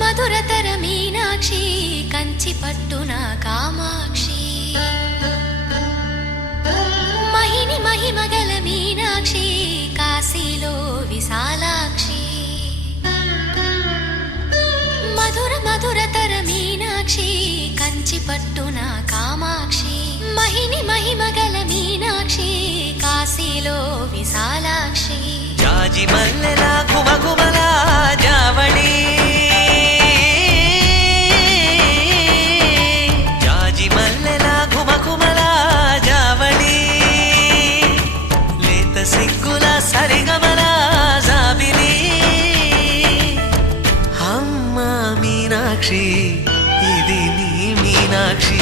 మధురతర మీనాక్షి కంచి పట్టున కామాక్షి మహిని మహిమగల మీనాక్షి కాశీలో విశాలాక్షి మధురతర మీనాక్షి కంచి పట్టున కామాక్షి మహిని మహిమగల మీనాక్షి కాశీలో విశాలాక్షి జాజి మల్లెల ఘుమఘుమల జావళి జాజి మల్లెల ఘుమఘుమల జావళి లేత సిగ్గుల సరిగమల జాబిలి అమ్మ మీనాక్షి ఇది నీ మీనాక్షి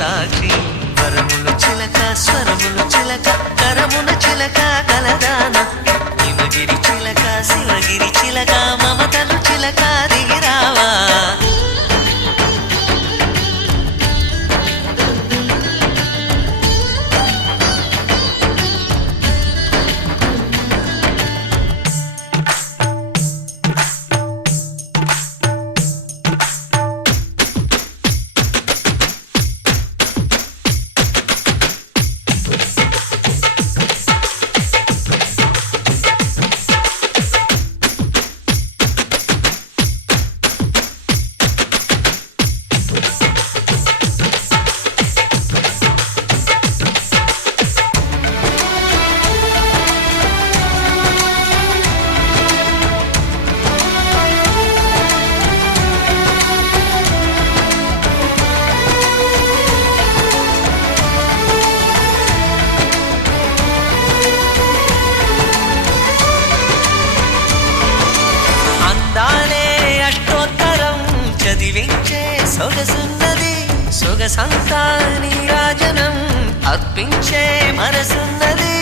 సాక్షి వరములు చిలక స్వరములు చిలక కరమున చిలక కలదాన హిమగిరి చిలక శివగిరి చిలక మమతలు చిలక దిగిరావా సొగసున్నది సొగసంతా నీరాజనం అర్పించే మనసున్నది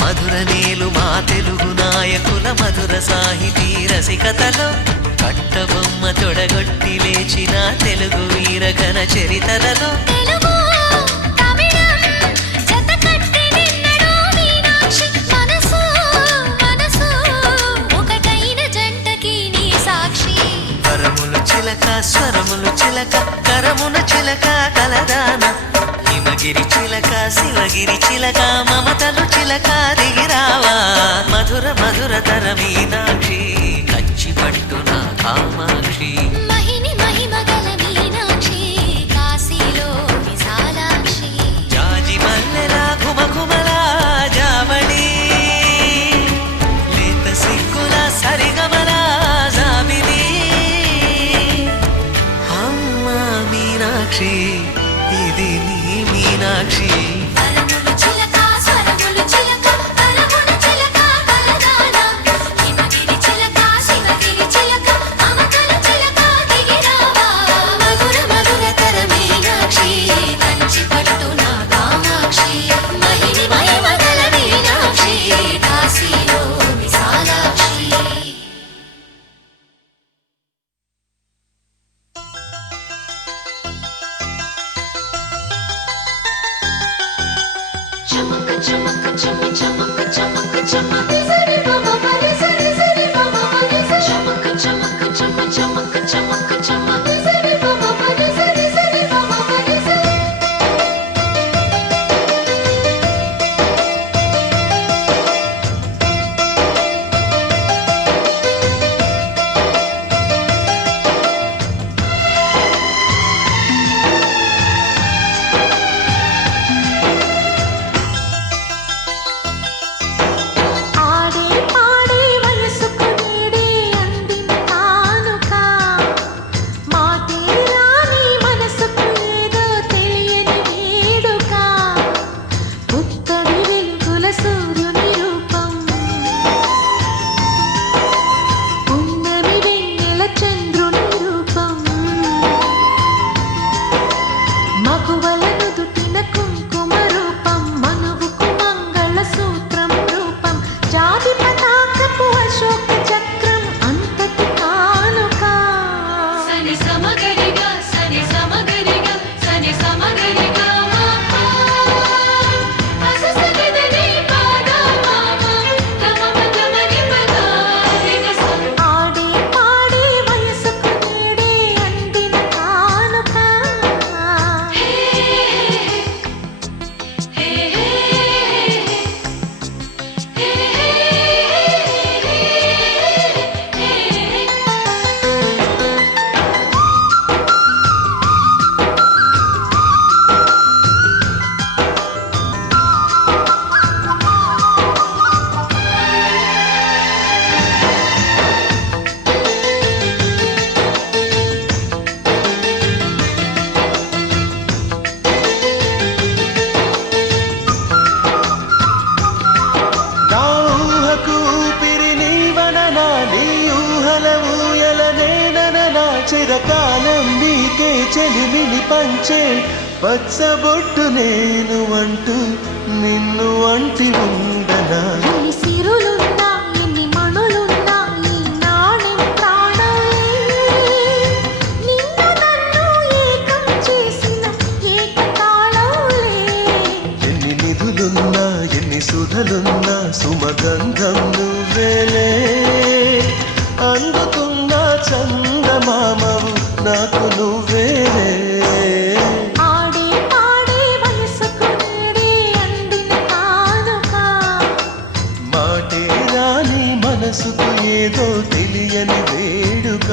మధుర నీలు మా తెలుగు నాయకుల మధుర సాహితీ రసికతలో కట్టబొమ్మ తొడగొట్టి లేచిన తెలుగు వీరగణ చరితలలో స్వరములు చిలక కరమున చిలక కలదాన హిమగిరి చిలక శివగిరి చిలక మమతలు చిలక దిగిరావా మధుర మధురతర మీనాక్షి కంచి పట్టున కామాక్షి మహిని మహిమగల మీనాక్షి కాశీలో విశాలాక్షి జాజి మల్లెల ఘుమఘుమల జావళి లేత సిగ్గుల సరిగమల జాబిలి మీనాక్షి ఇది నీ మీనాక్షి చిరకాలం నీకే చెలిమిని పంచే పచ్చబొట్టు నేను అంటూ నిన్ను అంటి ఉండనా. ఎన్ని సిరులున్నా ఎన్ని మణులున్నా ఈ నాణెం ప్రాణమే నిన్ను నన్ను ఏకం చేసిన ఏకతాళంలే. ఎన్ని నిధులున్నా ఎన్ని సుధలున్నా సుమగంధం నువ్వేలే. అందుకున్న చందమామవు నాకు నువ్వేలే. ఆడే పాడే వయసుకు నేడే అందిన కానుక. మాటే రాని మనసుకు ఏదో తెలియని వేడుక.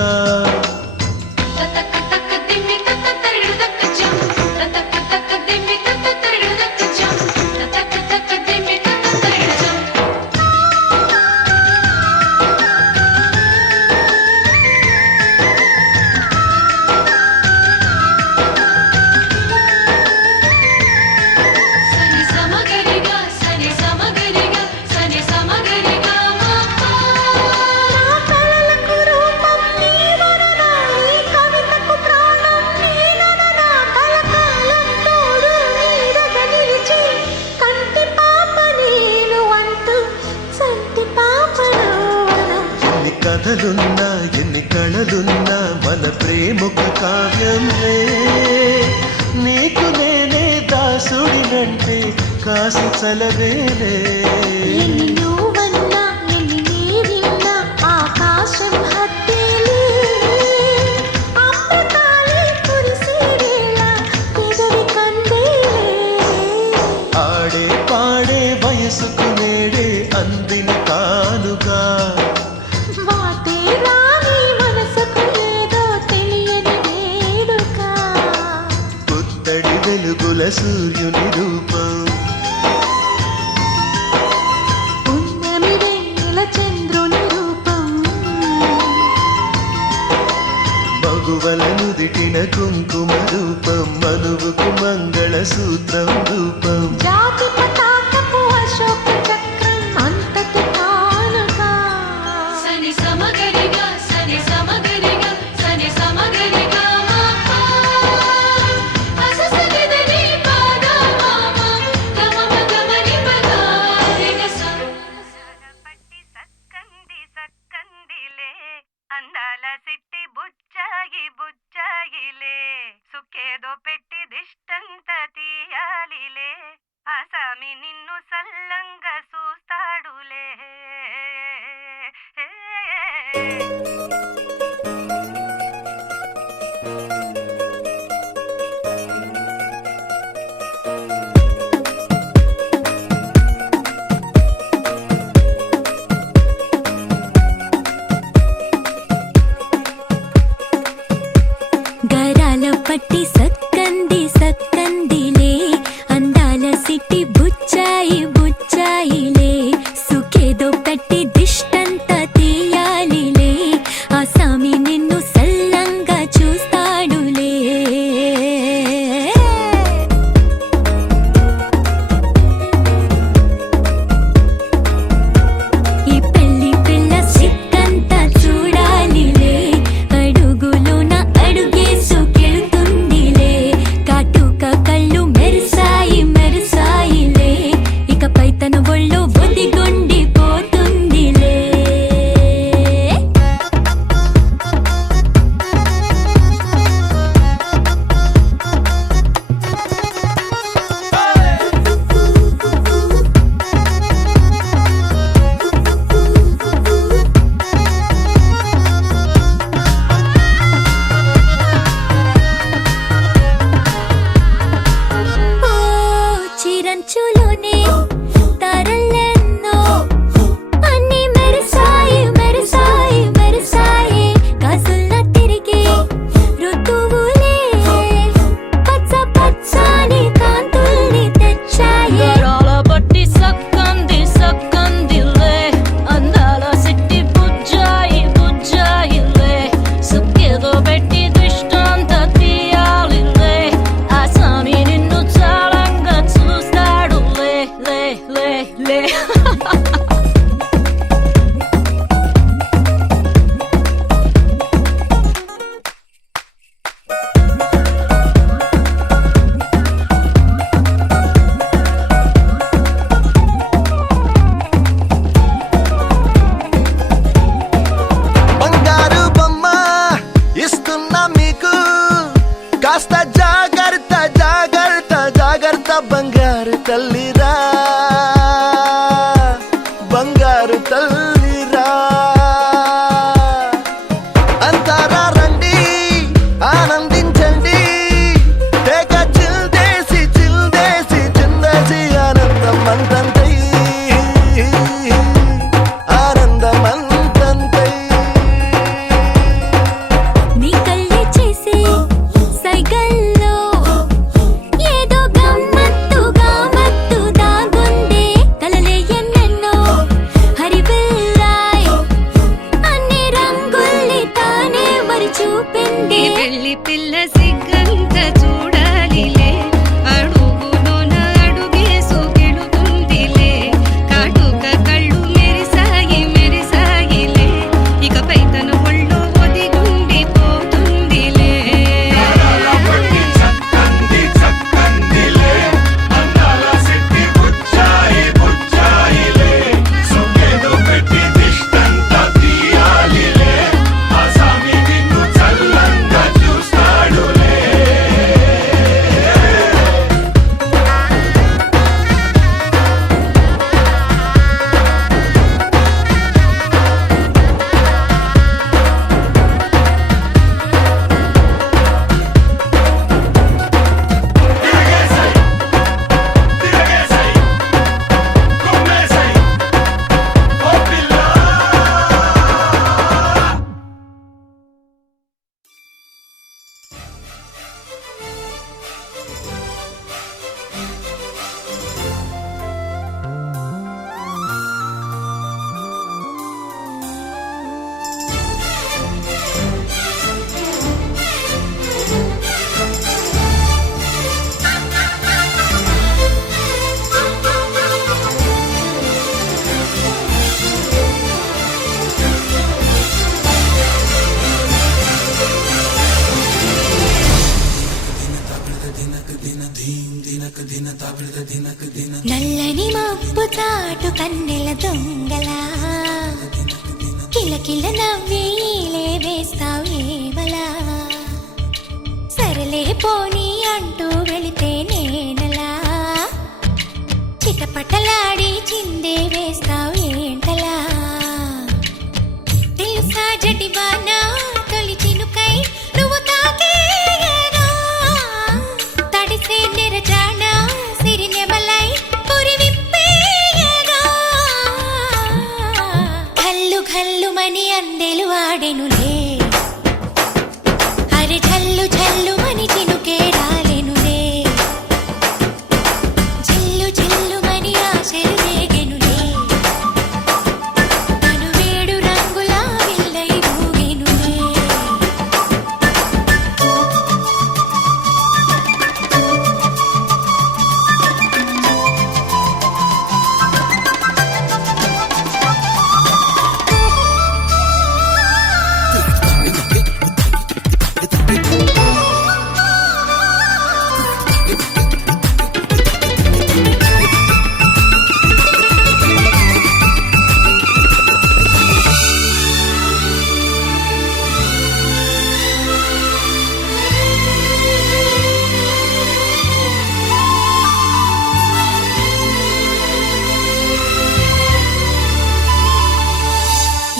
తతక తక దిమ్మి తత తరుడు దక్క జం తతక తక దిమ్మి తత తరుడు దక్క జం తతక తక దిమ్మి తత తరుడు జం. సని సమగరిగా సని సమగరిగా సని సమగరిగా మాప. నా కళలకు రూపం నీవననా ఈ కవితకు ప్రాణం నేనననా. కలకాలం తోడు నీడగా నిలిచి కంటి పాప నేను అంటూ సంటి పాప నువ్వనా. ఎన్ని కథలున్నా ఎన్ని కళలున్నా మన ప్రేమొక కావ్యంలే. నీకు నేనే దాసుడినంటే కాసి చలవేలే. ఎన్ని నువ్వన్నా ఎన్ని నీవిన్నా ఆకాశం హద్దేలే. అమృతాలే కురిసే వేళ పెదవి కందేలే. ఆడే పాడే వయసుకు నేడే అందిన కానుగా. వాటే రాని మనసుకు ఏదో తెలియని వేడుక. పుత్తడి వెలుగుల సూర్యుని రూపం. పున్నమి వెన్నెల చంద్రుని రూపం. మగువల నుదిటిన కుంకుమ రూపం. మనువుకు మంగళ సూత్రం రూపం. జాతి పతాకపు అశోక చక్రం అంతటి కానుక. సని సమగరిగా సని సమగరిగా సని సమగరిగా మాప. అససనిదని పాద మామ గమమ గమని పదారిగస. పట్టి సక్కంది సక్కందిలే అందాల సిట్టి బుచ్చాయి బుచ్చాయిలే సుక్కేదో పెట్టి దిష్టంత తీయాలి కన్నెల దొంగలా కిలకిల నవ్వీలే వేస్తావేవలా సరలే పోనీ అంటూ వెళితే నేనలా చిటపటలాడి చిందే వేస్తావేంటలా తెలుసా జడివానా తొలి చినుకై నువ్వు తాకేయగా తడిసే నిరజానా సిరినెమలై పురి విప్పేయగా ఘల్లు ఘల్లుమని అందెలు ఆడెనులే అరె ఝల్లు ఝల్లుమని చినుకే రాలెనులే జిల్లు జిల్లుమని ఆశలు రేగెనులే తను వేడు రంగుల విల్లై ఊగెనులే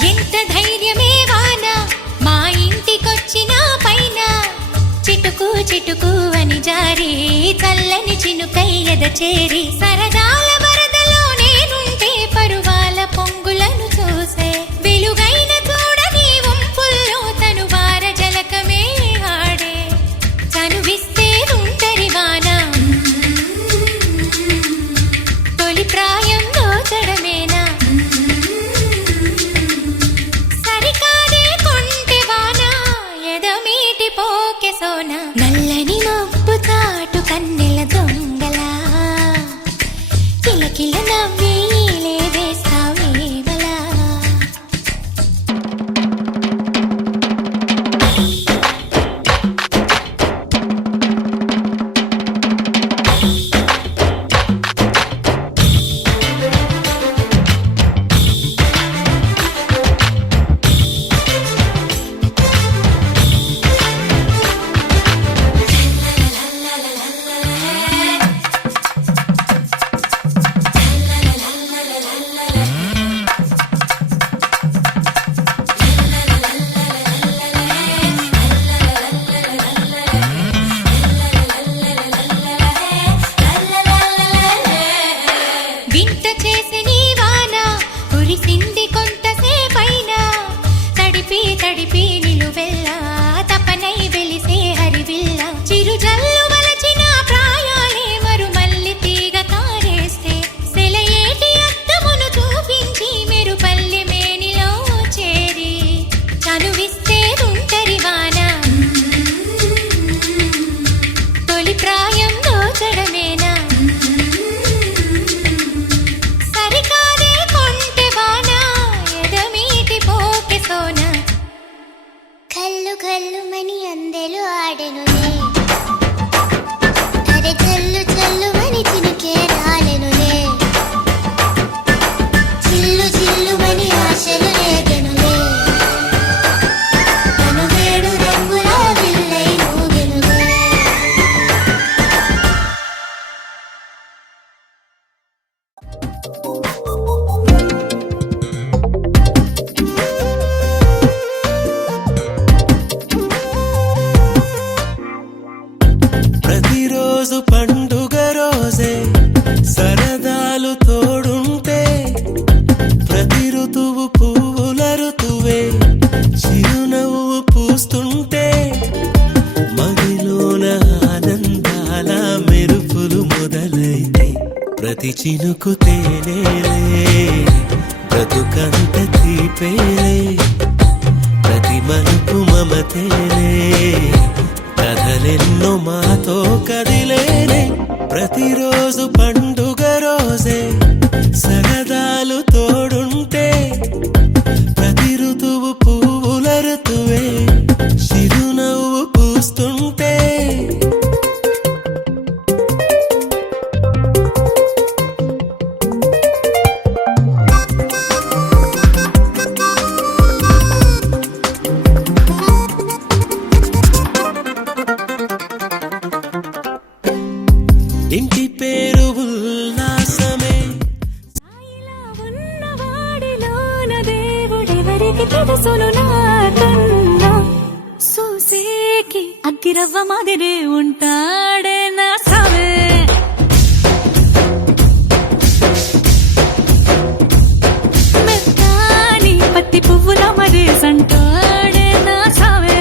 ఎంత ధైర్యమే వాన మా ఇంటికొచ్చిన పైన చిటుకు చిటుకు అని జారి చల్లని చినుకై ఎద చేరి సరదాల వరదలో నేనుంటే పరువాల పొంగులను చూసే వెలుగైన చూడని వంపుల్లో తను వార జలకమే ఆడే చనువిస్తే ఉంటరి వాన తొలి ప్రాయం దోచడమేనా సరికాదే కొంటె వాన ఎదమీటి పోకె సోన నల్లని మబ్బు చాటు కన్నెల దొంగలా కిలకిల నవ్వీలే వేస్తావేవలా వింత చేసే నీ వాన కురిసింది కొంతసేపైనా తడిపి తడిపి నిలువెల్లా తపనై వెలిసే హరివిల్లా చిరు జల్లు వలచిన ప్రాయాలే మరుమల్లి తీగ తారేస్తే సెలయేటి అద్దమును చూపించి మెరుపల్లి మేనిలో చేరి చనువిస్తే ఉంటరి వాన తొలి ప్రాయం దోచడమేనా సరికాదే కొంటె వాన ఎదమీటి పోకె సోన కల్లు కల్లుమని అందెలు ఆడెనులే అరె జల్లు జల్లుమని చినుకే రాలెనులే చిల్లు చిల్లుమని ఆశలు రేగెనులే తను వేడు రంగుల విల్లై ఊగెనులే ప్రతిరోజు పండుగ రోజే సరదాలు తోడుంటే ప్రతి ఋతువు పువ్వుల ఋతువే చిరునవ్వు పూస్తుంటే మదిలోన ఆనందాల మెరుపులు మొదలైతే ప్రతి చినుకు తేనేలే బ్రతుకంత తీపేలే ప్రతి మలుపు మమతేలే కథలెన్నో మాతో కదిలేనే ప్రతిరోజు పండుగ రోజే సరదాలు తోడుంటే ప్రతి ఋతువు పువ్వుల ఋతువే చిరునవ్వు పూస్తుంటే నీకు తెలుసును నాకన్నా సూసేకి అగ్గిరవ్వ మాదిరే ఉంటాడే నా సావే మెత్తాని పత్తి పువ్వుల మరేసంటాడే నా సావే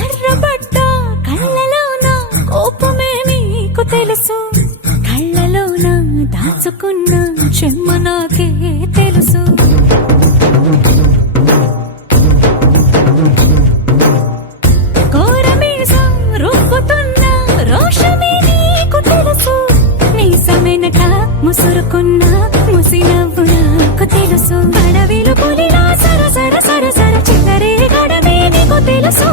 ఎర్రబడ్డ కళ్ళలోన కోపమే నీకు తెలుసు కళ్ళలోన దాచుకున్న చెమ్మ నాకే తెలుసు కోరమీసం రుబ్బుతున్న రోషమే నీకు తెలుసు నీసమెనక ముసురుకున్న ముసినవ్వు నాకు తెలుసు అడవిలు పులిలా సరసర సరసర చివరే గడమే నీకు తెలుసు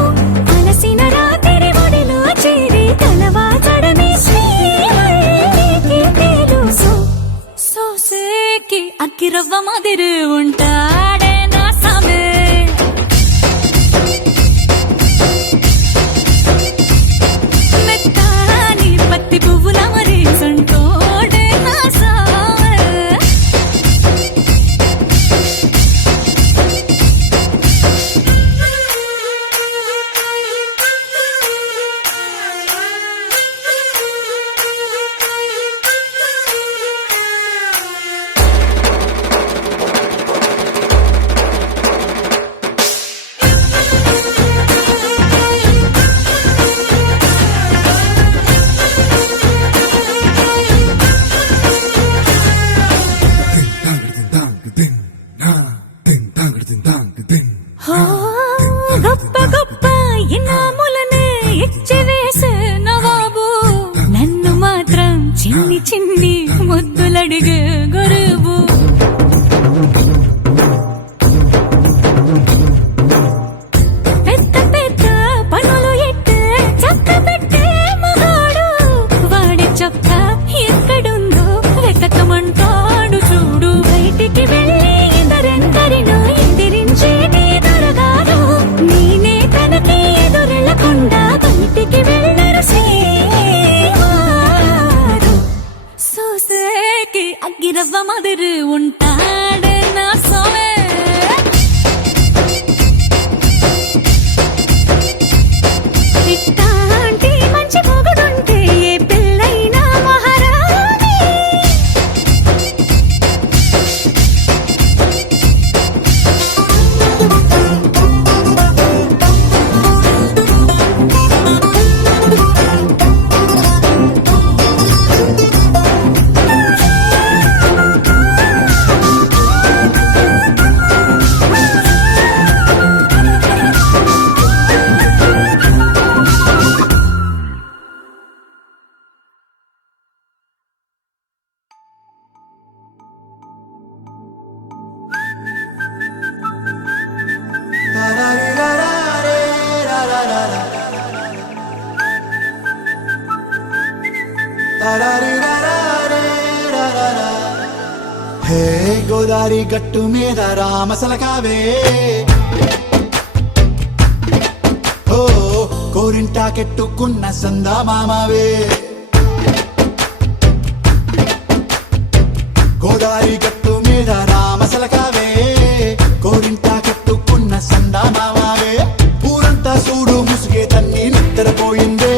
అలసిన రాత్రి ఒడిలో చేరి కలవాచడమే శ్రీవల్లికి తెలుసు సోసేకి అగ్గిరవ్వ మాదిరి ఉంటాడే నా సామే మెత్తాని పత్తి పువ్వుల మరేసంటోడే నా సామే గొప్ప గొప్ప ఇనాములనే ఇచ్చివేసే నవాబు నన్ను మాత్రం చిన్ని చిన్ని ముద్దులడిగే గురువు పెద్ద పెద్ద పనులు ఎట్టే చక్క పెట్టే మగాడు వాడి చొక్క ఎక్కడుందో వెతకమంటాడు చూడు బయటికి వెళ్ళి ఇద్దరెందరినో ఎదిరించేటి దొరగారు నేనే తనకి ఎదురెళ్ళకుండా బయటికి వెళ్ళరు శ్రీవారు సోసేకి అగ్గిరవ్వ మాదిరి ఉంటాడే నా సోమే ఇట్టాంటి మంచి మొగుడుంటే ఏ పిల్లైనా మహారాణి హే గోదారి గట్టు మీద రామసలకావే ఓ కోరింటాకెట్టుకున్న సందా మామావే గోదారి గట్టు మీద రామసలకావే కోరింటాకెట్టుకున్న సందా మామావే ఊరంతా చూడు ముసుగే తన్ని నిద్రపోయిందే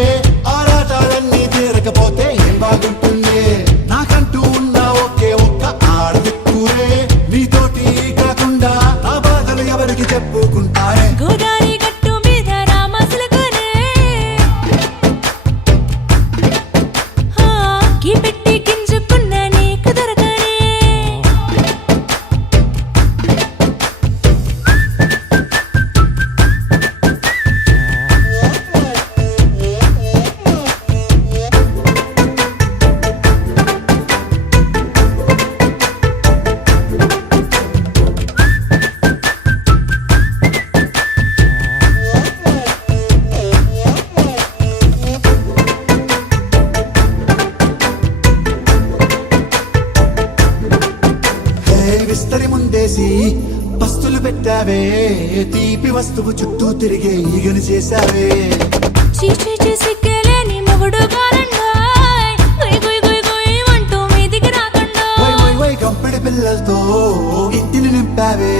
ఆరాటాలన్నీ తీరకపోతే ఏం బాగుంటుంది నాకంటూ ఉన్న ఒకే ఒక్క ఆడదిక్కురే నీతోటి కాకుండా నా బాధలు ఎవరికి చెప్పుకుంటారే గోదారి గట్టు మీద రామసలకనే పెట్టి గింజుకున్న నీకు దొరకనే విస్తరి ముందేసి పస్తులు పెట్టావే తీపి వస్తువు చుట్టూ తిరిగే ఈగని చేశావే చీచి సిగ్గలేని మొగుడు గారండాయ్ గుయ్ గుయ్ గుయ్ గుయ్ అంటూ మీదికి రాకండా వై వై వై గంపెడి పిల్లలతో ఇంటిని నింపావే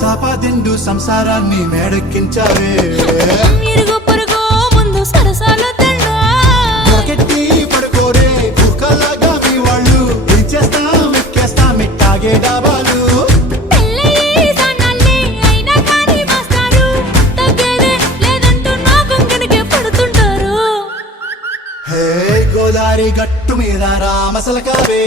సాపాదిండు సంసారాన్ని మేడెక్కించావే ఇరుగు పొరుగు ముందు సరసాలు తండా గట్టి పడుకోరే కుక్కలాగా మీ వాళ్ళు ఏం చేస్తాం ఎక్కేస్తాం ఎట్టాగే డాబాలు పెళ్ళయి సన్నాల్ని అయినా కానీ మాస్తారు తగ్గేదే లేదంటూ నా కొంగనికే పడుతుంటారు హే గోదారి గట్టు మీద రామసలకావే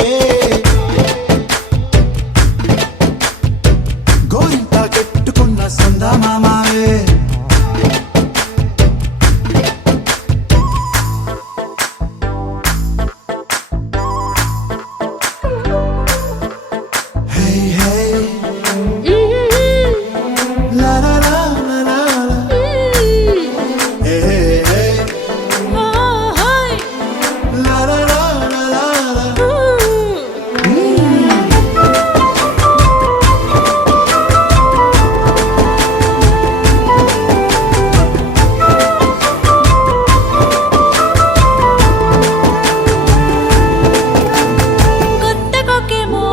గోరింట కట్టుకున్న సందా మామావే హే హే లా లా లా లా లా లా. హే హే ఓహోయ్ లా లా లా లా లా లా. కొత్త కొక్కేమో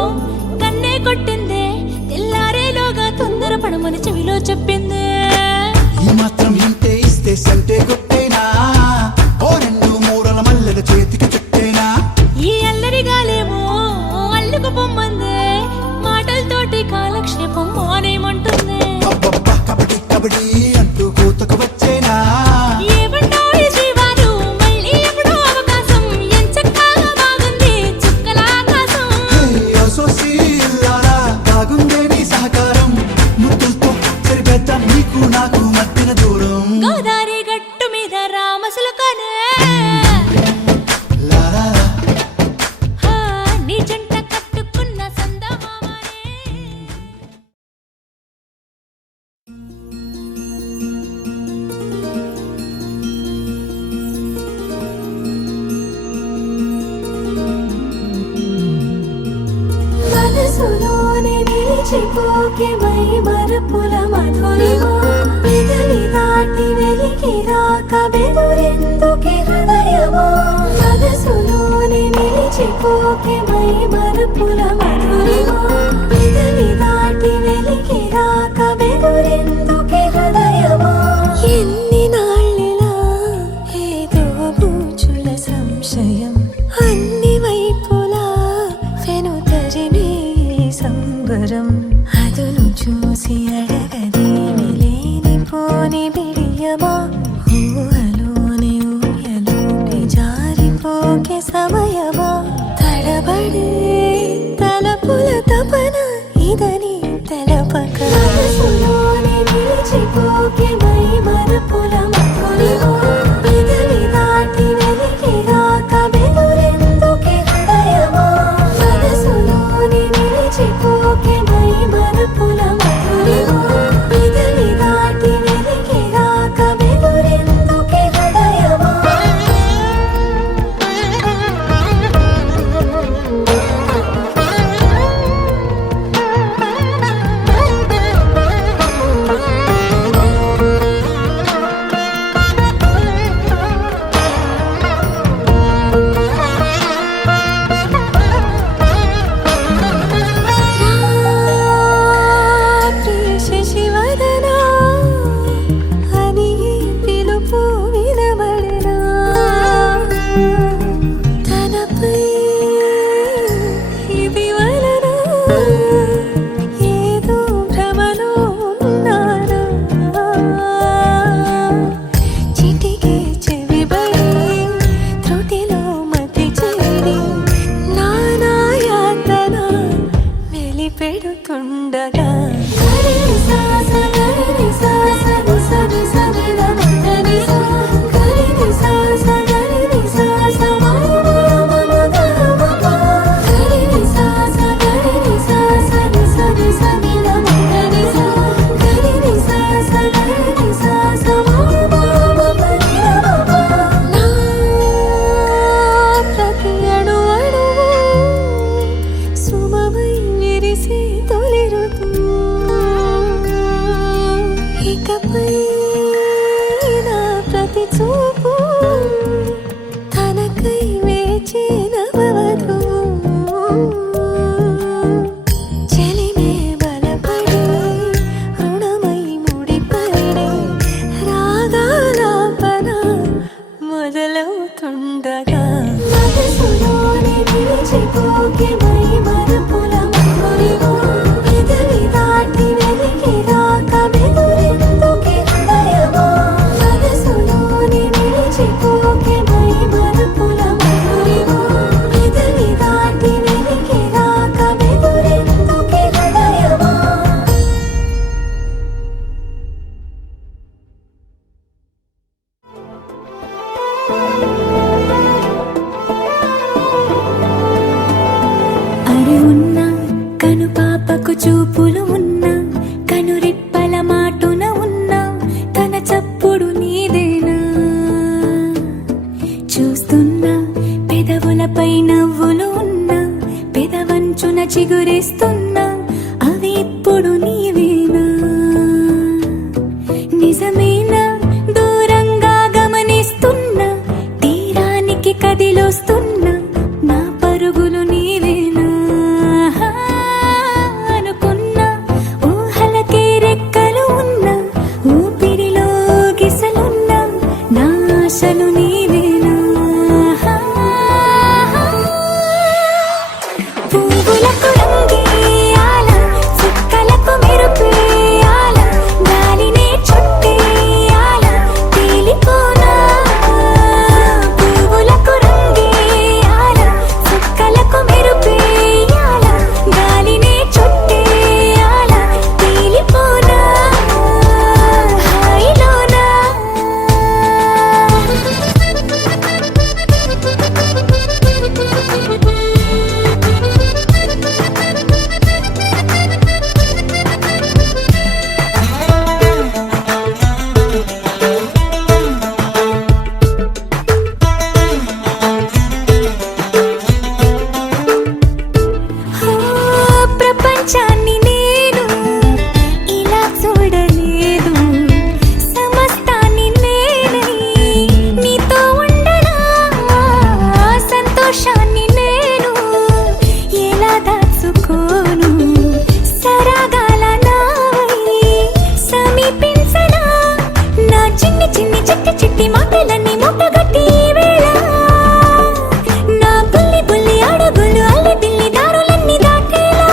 కన్నే కొట్టిందే తెల్లారేలోగా తొందర పడమని చెవిలో చెప్పిందే ఈ మాత్రం ఇంటే ఇస్తే సంటే కొట్టేనా ఓ రెండు మూరల మల్లెల చేతికి చుట్టేనా ఈ అల్లరి గాలేమో అల్లుకు పొమ్మందే మాటలతోటి కాలక్షేపం మానేమంటుంది అబ్బబ్బా కబడ్డీ కబడ్డీ అంటూ కూతకు వచ్చేనా ఏమంటారు శ్రీవారు మళ్ళీ ఎప్పుడో అవకాశం ఎంచక్కా బాగుంది చుక్కల ఆకాశం హే సోసి ఇల్లారా బాగుందే నీ సహకారం ముద్దులతో సరిపెద్దాం నీకు నాకు మధ్యన దూరం గోదారి గట్టు మీద రామసులకనే లా లా లా. హా, నీ జంట కట్టుకున్న సందమామనే మనసులోనే నిలిచిపోకే మై మరపుల మధురిమా పెదవి దాటి వెలికి రాక బెదురెందుకే హృదయమా మనసులోనే నిలిచిపోకే మై మరపుల మధురిమా పెదవి దాటి వెలికి రాక బెదురెందుకే హృదయమా ఎన్ని నాళ్ళిలా ఏదో బూచుల సంశయం అన్ని వైపులా వెనుతరిమే సంబరం అదును చూసి అడగదేమి లేనిపోని బిడియమా ఊహలోని ఊయలోకి జారిపోకే సమయమా తడబడే తలపుల తపన ఇదని తెలపక మనసులోనే నిలిచిపోకే మై మరపుల మధురిమా పెదవి దాటి వెలికి రాక బెదురెందుకే హృదయమా మనసులోనే నిలిచిపోకే మై మరపుల మధురిమా పెదవి దాటి వెలికి రాక బెదురెందుకే హృదయమా శశివదనా అని పిలుపు వినబడనా తనపై ఇది వలన ఏదో భ్రమలో ఉన్నానా చిటికే చెవిబడి త్రుటిలో మతి చేరి నానా యాతన వెలిపెడుతుండగా ప్రతి అణువణువు సుమమై విరిసే ఋతు ఇకపై నా ప్రతి చూపు తనకై వేచిన వధు చెలినే బలపడి రుణమై ముడిపడి రాగాలాపన మొదలవుతుండగా మనసులోని నిలిచిపోకే మై మరపుల మధురిమో పెదవి దాటి వెలికి రాక బెదురెందుకే హృదయమో మనసులోని నిలిచిపోకే మై మరపుల మధురిమో పెదవి దాటి వెలికి రాక బెదురెందుకే హృదయమో అరే ఉన్నా కను పాపకు చూపులు ఉన్నా కను రెప్పల మాటున ఉన్నా తన చప్పుడు నీదేనా చూస్తున్నా పెదవులపై నవ్వులు ఉన్నా పెదవంచున చిగురిస్తున్నా అవి ఇప్పుడు నీవేనా నిజమేనా దూరంగా గమనిస్తున్నా తీరానికి కదిలొస్తున్నా నా పరుగులు నీవేనా అనుకున్నా ఊహలకే రెక్కలు ఉన్నా ఊపిరిలో గిసలున్నా నా ఆశలు నీవేనా పువ్వులకు రంగేయాల చుక్కలకు మెరుపేయాల గాలినే చుట్టేయాల తేలిపోనా పువ్వులకు రంగేయాల చుక్కలకు మెరుపేయాల గాలినే చుట్టేయాల తేలిపోనా హాయిలోనా ప్రపంచాన్ని నేను ఇలా చూడలేదు సమస్తాన్ని నేనై నీతో ఉండనా సంతోషాన్ని నేను ఎలా దాచుకోను సరాగాల నావై సమీపించనా నా చిన్ని చిన్ని చిట్టి చిట్టి మాటలన్నీ మూటగట్టి వేళ నా బుల్లి బుల్లి అడుగులు అల్లి బిల్లి దారులన్నీ దాటేలా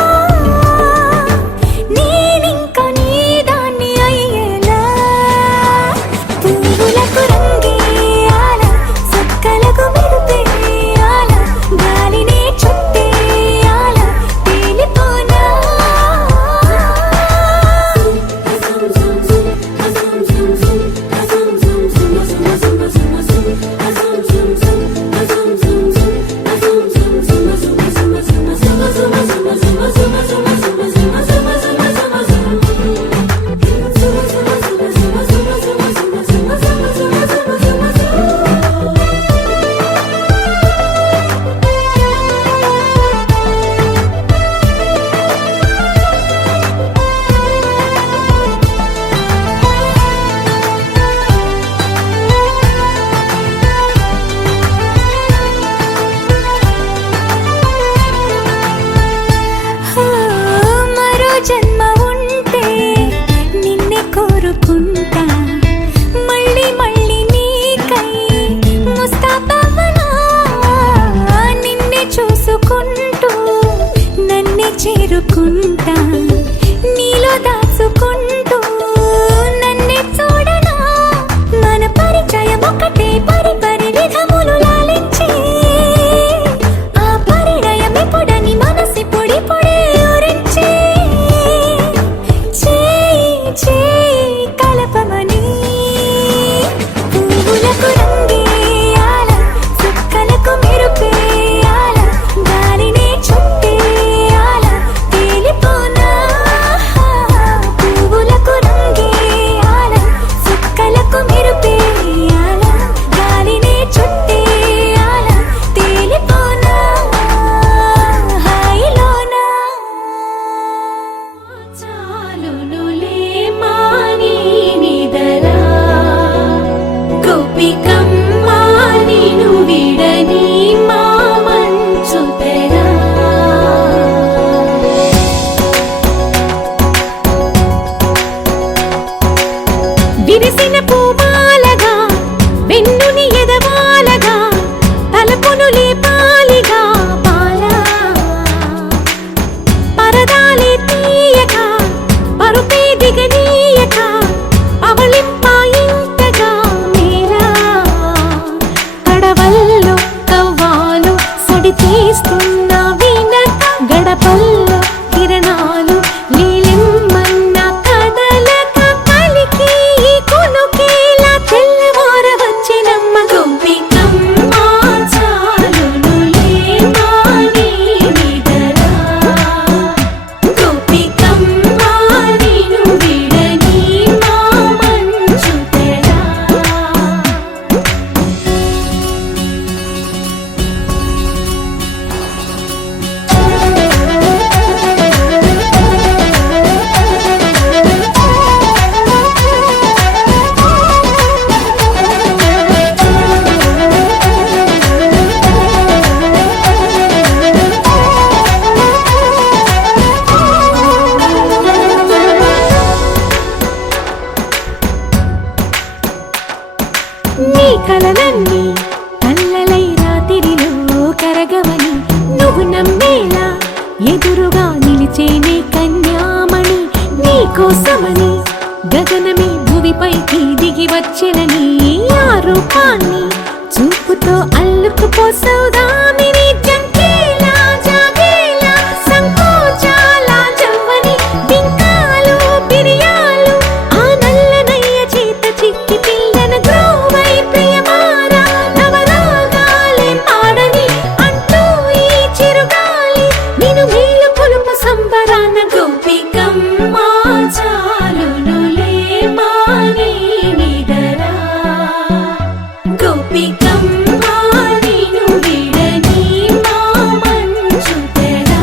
నేనింకా నీ దాన్ని అయ్యేలా పువ్వులకు రంగేయాల చుక్కలకు మెరుపేయాల గాలినే చుట్టేయాల తేలిపోనా మరో జన్మ ఉంటే నిన్నే కోరుకుంటా మళ్ళీ మళ్ళీ నీకై ముస్తాబవ్వనా నిన్నే చూసుకుంటూ నన్నే చేరుకుంటా నీలో దాచుకుంటూ నన్నే చూడనా మన పరిచయం ఒకటే పరి పరి విధములు లాలించి ఆ పరిణయం ఎప్పుడని మనసి పొడి పొడి ఊరించి చేయి చేయి కలపమని పువ్వులకు రంగేయాల చుక్కలకు మెరుపేయాల గాలినే చుట్టేయాల తేలిపో చాలు లీలిమ్మన్న కదలక కలికి కొనుకేలా తెల్లవార వచ్చినమ్మ గోపికమ్మ చాలునులే మాని నిదరా గోపికమ్మ నిను విడని మా మంచు తెరా నీ కలలన్నీ కల్లలై రాత్రిలో కరగవని నువ్వు నమ్మేలా ఎదురుగా నిలిచేనే కన్యామణి నీ కోసమని గగనమే భువిపైకి దిగి వచ్చెనని ఆ రూపాన్ని చూపుతో అల్లుకుపోసౌదామిని జంకేలా జాగేలా సంకోచాల జవ్వని బింకాలు బిరియాలు ఆ నల్లనయ్య చేత చిక్కి పిల్లన గ్రోవై ప్రియమారా నవరాగాలే పాడని అంటూ ఈ చిరుగాలి నిను మేలు కొలుపు సంబరాన గోపికమ్మ చాలునులే మాని నిదరా గోపికమ్మ నిను విడని మా మంచు తెరా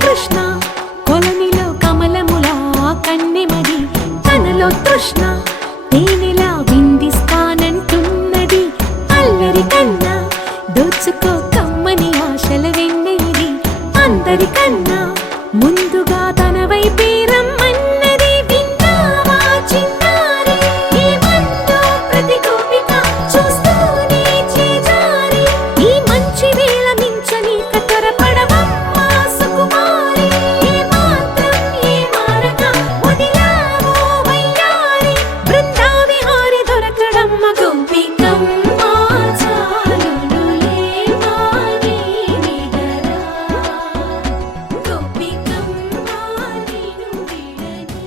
కృష్ణ కొలనిలో కమలములా కన్నెమది తనలో తృష్ణ తేనెలా విందిస్తానంటున్నది అల్లరి కన్నా దోచుకో కమ్మని ఆశల వెన్నెయిది అందరికన్నా ముందుగా తన వైపే రమ్మన్నది విన్నావా చిన్నారి ఏమందో ప్రతి గోపిక చూస్తూనే చేజారి ఈ మంచి వేళ మించని కతరపడవమ్మా సుకుమారి ఏ మాత్రం ఏ మారక వదిలావో వయ్యారి బృందావిహారి దొరకడమ్మ గోపికమ్మ చాలునులే మాని నిదరా గోపికమ్మ నిను విడని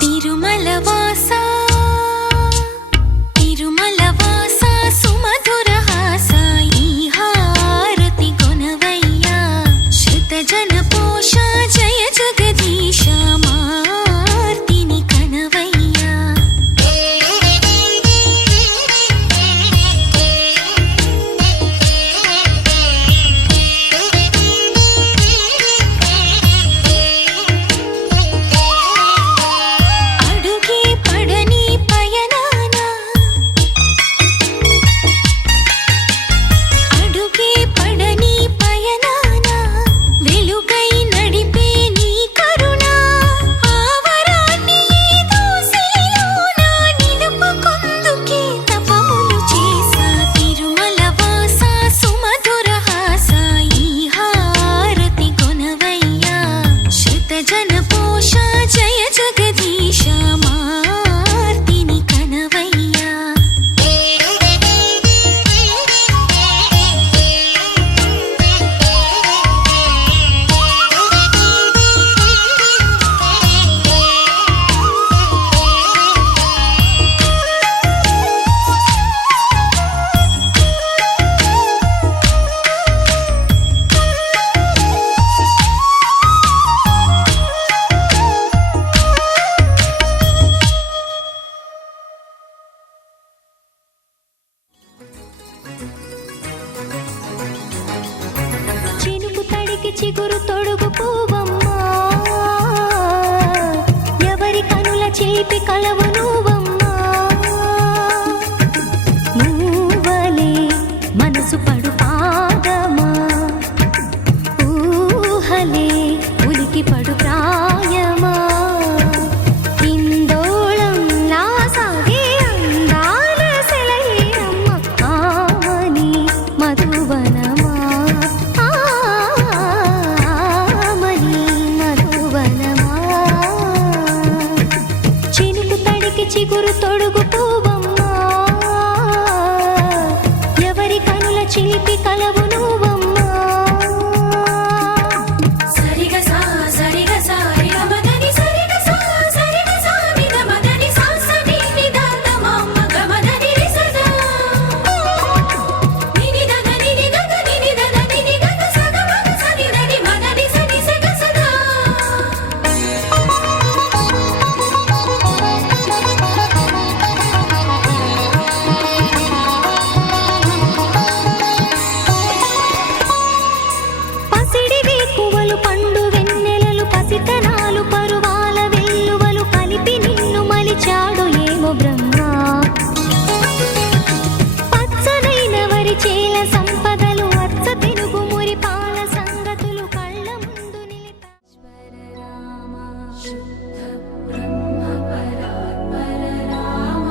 తిరు చిగురు తొడుగు పువ్వమ్మా ఎవరి కనుల చిలిపి కలవు నువ్వమ్మా సరిగ సా సరిగ సా రిగ మదని సరిగ సా సరిగ సా నిద మదని సా సని నిద తమమ్మ గమదని రిసదా నిని దద నిని గద నిని దద నిని గద సగ మగ సని దని మదని సని సగ సదా పసిడి వేకువలు పండు వెన్నెలలు పసితనాలు పరువాల వెల్లువలు కలిపి నిన్ను మలిచాడు ఏమో బ్రహ్మ పచ్చనైన వరి చేల సంపదలు అచ్చ తెలుగు మురి పాల సంగతులు కళ్ళ ముందు నిలిపాశ్వర రామ శుద్ధ బ్రహ్మ పరాత్పర రామ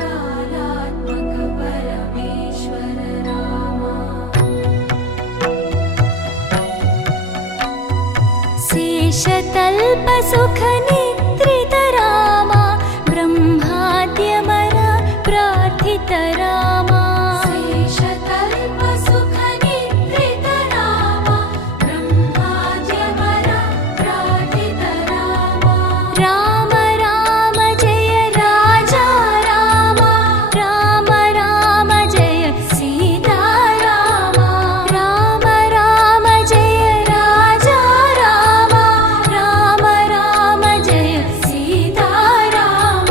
కాలాత్మక పరమేశ్వర రామ శేషతల్ప సుఖ నిద్రిత రామ బ్రహ్మాద్యమర ప్రార్థిత రామ శేషతల్ప సుఖ నిద్రిత రామ బ్రహ్మాద్యమర ప్రార్థిత రామ రామ రామ జయ రాజా రామ రామ రామ జయ సీతారామ రామ రామ జయ రాజా రామ రామ రామ జయ సీతారామ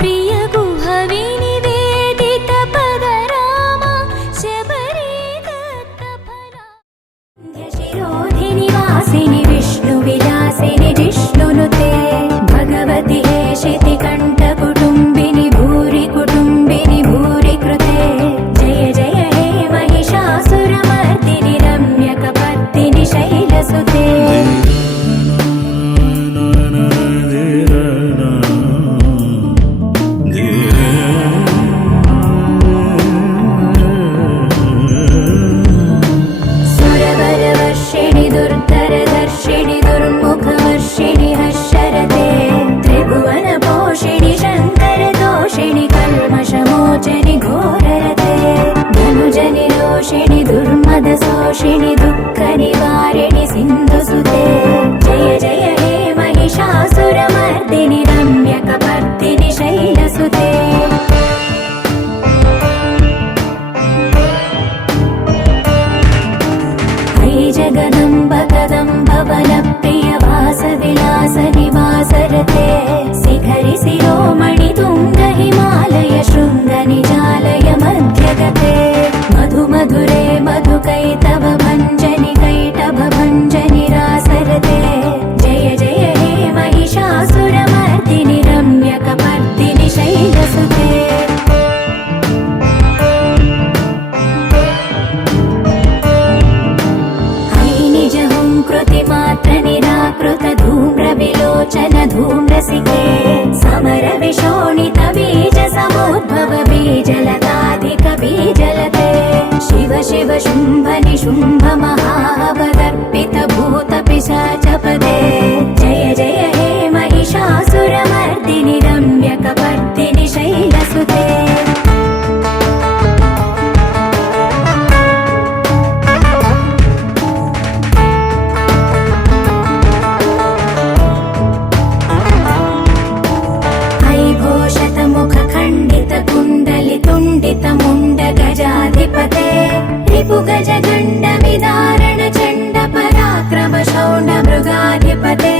ప్రియ గుహ వినివేదిత పద రామ శబరి దత్త ఫల శిరోధిని వాసిని విష్ణు విలాసిని జిష్ణునుతే భగవతి హేషితి కంఠ కుటుంబిని భూరి కుటుంబిని భూరి కృతే జయ జయ హే మహిషాసురమర్దిని రమ్యక పత్తిని శైలసుతే సురవరవర్షిణి దుర్ధరదర్శిని దుర్ముఖవర్షిణి హర్షరతే త్రిభువన పోషిణి శంకర దోషిణి కల్మషమోచని ఘోరరతే ధనుజని రోషిణి దుర్మద శోషిణి దుఃఖ నివారిణి సింధుసుతే జయ జయ హే మహిషాసురమర్దిని రమ్యక పర్దిని శైలసుతే హై జగదంబ కదంబ వన ప్రియ వాస విలాస నివాసరతే శిఖరి శిరోమణి తుంగ హిమాలయ శృంగ నిజాలయ మధ్యగతే మధు మధురే మధుకైతవ భంజని కైటభ భంజని రాసరతే జయ జయ హే మహిషాసురమర్దిని రమ్యక పర్దిని శైలసుతే హై నిజ హుంకృతి మాత్ర నిరాకృత ధూమ్ర విలోచన ధూమ్రసికే సమర విశోణిత బీజ సముద్భవ బీజలతాధిక బీజలతే శివ శివ శుంభ నిశుంభ మహావదర్పిత భూత పిశాచపదే జయ జయ హే మహిషాసురమర్దిని రమ్యక పర్దిని శైలసుతే హై భోషత ముఖ ఖండిత కుండలి తుండిత ముండ గజాధిపతే రిపు గజ గండ విదారణ చండ పరాక్రమ శౌండ మృగాధిపతే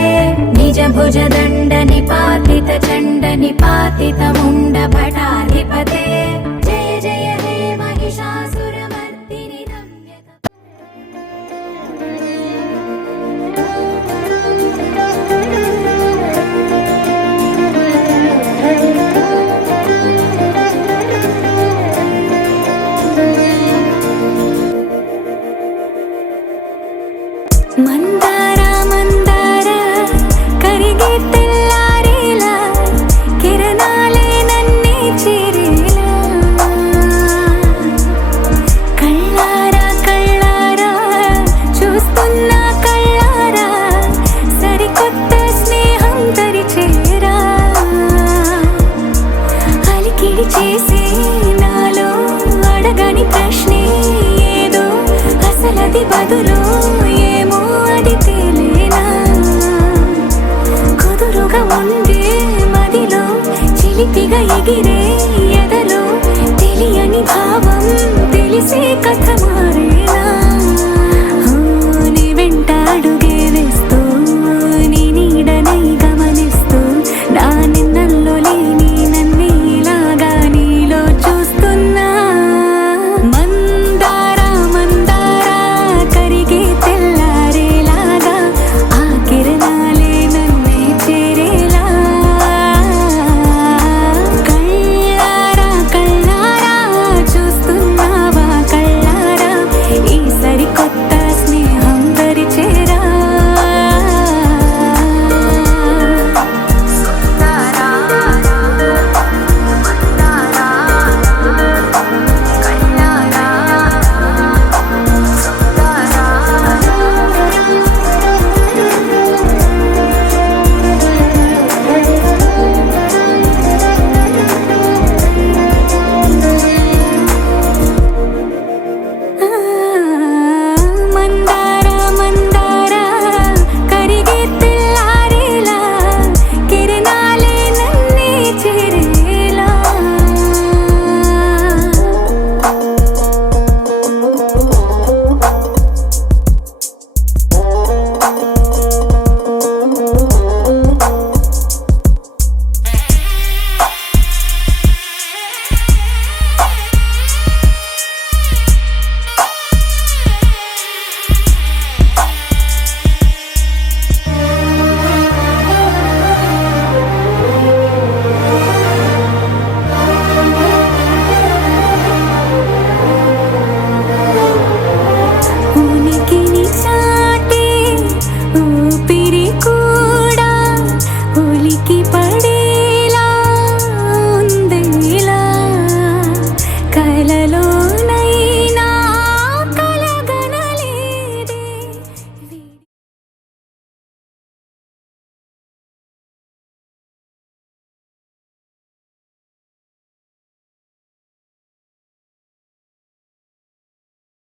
ఎగిరే